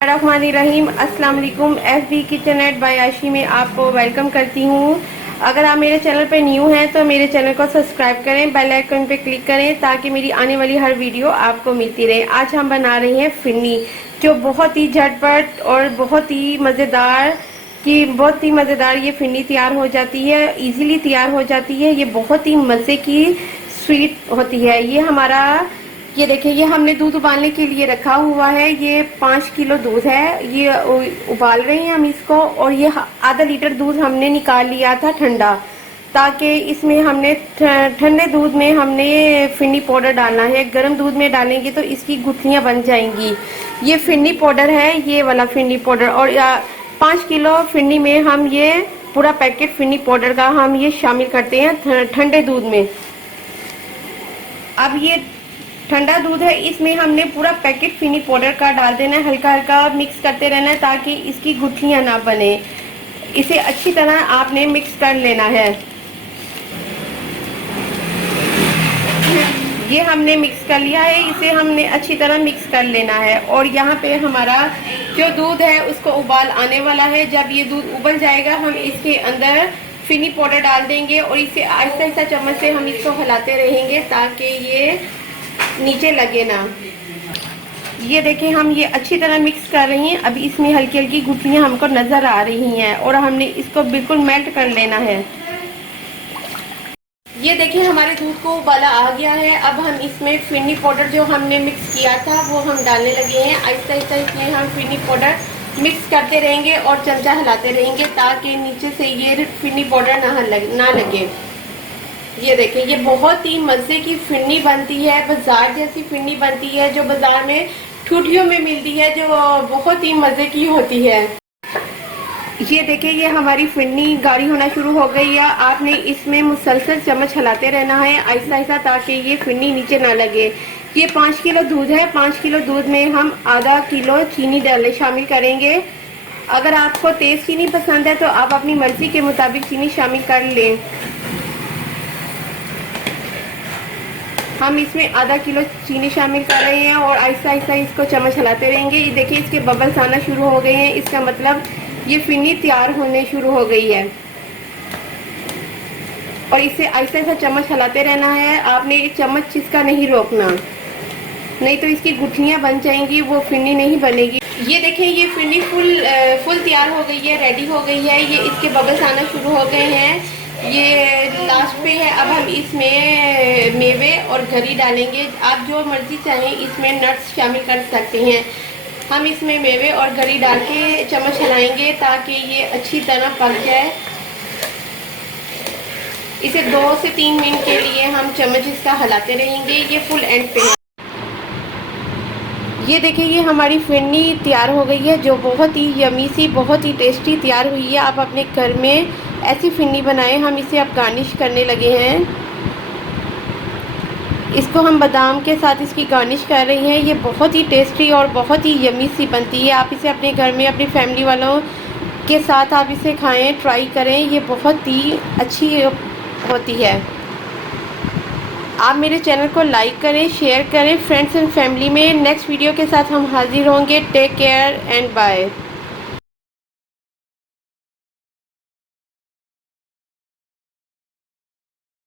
रहीम अस्सलाम वालेकुम। FB kitchen eight bye आशी में आपको वेलकम करती हूँ। अगर आप मेरे चैनल पे न्यू हैं तो मेरे चैनल को सब्सक्राइब करें, बेल आइकन पे क्लिक करें ताकि मेरी आने वाली हर वीडियो आपको मिलती रहे। आज हम बना रहे हैं फिन्नी, जो बहुत ही झटपट और बहुत ही मज़ेदार ये फिन्नी तैयार हो जाती है, इजीली तैयार हो जाती है। ये बहुत ही मज़े की स्वीट होती है। ये देखिए, ये हमने दूध उबालने के लिए रखा हुआ है। ये 5 किलो दूध है, ये उबाल रहे हैं हम इसको। और ये आधा लीटर दूध हमने निकाल लिया था ठंडा, ताकि इसमें हमने ठंडे दूध में हमने फिन्नी पाउडर डालना है। गर्म दूध में डालेंगे तो इसकी गुठलियां बन जाएंगी। ये फिन्नी पाउडर है, ये वाला फिन्नी पाउडर। और 5 किलो फिन्नी में हम ये पूरा पैकेट फिन्नी पाउडर का हम ये शामिल करते हैं ठंडे दूध में। अब ये ठंडा दूध है, इसमें हमने पूरा पैकेट फिनी पाउडर का डाल देना है। हल्का हल्का मिक्स करते रहना है ताकि इसकी गुठलियां ना बने। इसे अच्छी तरह आपने मिक्स कर लेना है। ये हमने मिक्स कर लिया है, इसे हमने अच्छी तरह मिक्स कर लेना है। और यहाँ पे हमारा जो दूध है उसको उबाल आने वाला है। जब ये दूध उबल जाएगा हम इसके अंदर फिनी पाउडर डाल देंगे और इसे आहिस्ता आहिस्ता चम्मच से हम इसको हिलाते रहेंगे ताकि ये नीचे लगे ना। ये देखिए, हम ये अच्छी तरह मिक्स कर रही हैं। अभी इसमें हल्की हल्की गुठलियां हमको नजर आ रही हैं और हमने इसको बिल्कुल मेल्ट कर लेना है। ये देखिए, हमारे दूध को उबाला आ गया है। अब हम इसमें फिन्नी पाउडर जो हमने मिक्स किया था वो हम डालने लगे हैं। आहिस्ता आहिस्ता इसमें हम फिन्नी पाउडर मिक्स करते रहेंगे और चमचा हिलाते रहेंगे ताकि नीचे से ये फिन्नी पाउडर ना लगे। ये देखिए, ये बहुत ही मज़े की फिन्नी बनती है, बाजार जैसी फिन्नी बनती है जो बाजार में ठुठियों में मिलती है, जो बहुत ही मज़े की होती है। ये देखिए, ये हमारी फिन्नी गाढ़ी होना शुरू हो गई है। आपने इसमें मुसलसल चम्मच हिलाते रहना है आहिस्ता आहिस्ता ताकि ये फिन्नी नीचे ना लगे। ये 5 किलो दूध है। 5 किलो दूध में हम आधा किलो चीनी शामिल करेंगे। अगर आपको तेज़ चीनी पसंद है तो आप अपनी मर्जी के मुताबिक चीनी शामिल कर लें। हम इसमें आधा किलो चीनी शामिल कर रहे हैं और आहिस्ता आहिस्ता इसको चम्मच हिलाते रहेंगे। ये देखिए, इसके बबल्स आना शुरू हो गए हैं, इसका मतलब ये फिन्नी तैयार होने शुरू हो गई है। और इसे आहिस्ता आहिस्ता चम्मच हिलाते रहना है। आपने ये चम्मच इसका नहीं रोकना, नहीं तो इसकी गुठलियां बन जाएंगी, वो फिन्नी नहीं बनेगी। ये देखिए, ये फिन्नी फुल तैयार हो गई है, रेडी हो गई है। ये इसके बबल्स आना शुरू हो गए हैं, ये लास्ट पे है। अब हम इसमें मेवे और गरी डालेंगे। आप जो मर्जी चाहें इसमें नट्स शामिल कर सकते हैं। हम इसमें मेवे और गरी डाल के चम्मच हिलाएंगे ताकि ये अच्छी तरह पक जाए। इसे 2 से 3 मिनट के लिए हम चम्मच इसका हिलाते रहेंगे। ये फुल एंड पे है। ये देखिए, ये हमारी फिन्नी तैयार हो गई है जो बहुत ही यमी सी, बहुत ही टेस्टी तैयार हुई है। आप अपने घर में ऐसी फिन्नी बनाएं। हम इसे अब गार्निश करने लगे हैं। इसको हम बादाम के साथ इसकी गार्निश कर रही हैं। ये बहुत ही टेस्टी और बहुत ही यमी सी बनती है। आप इसे अपने घर में अपनी फैमिली वालों के साथ आप इसे खाएं, ट्राई करें। ये बहुत ही अच्छी होती है। आप मेरे चैनल को लाइक करें, शेयर करें फ्रेंड्स एंड फैमिली में। नेक्स्ट वीडियो के साथ हम हाजिर होंगे। Take care and bye.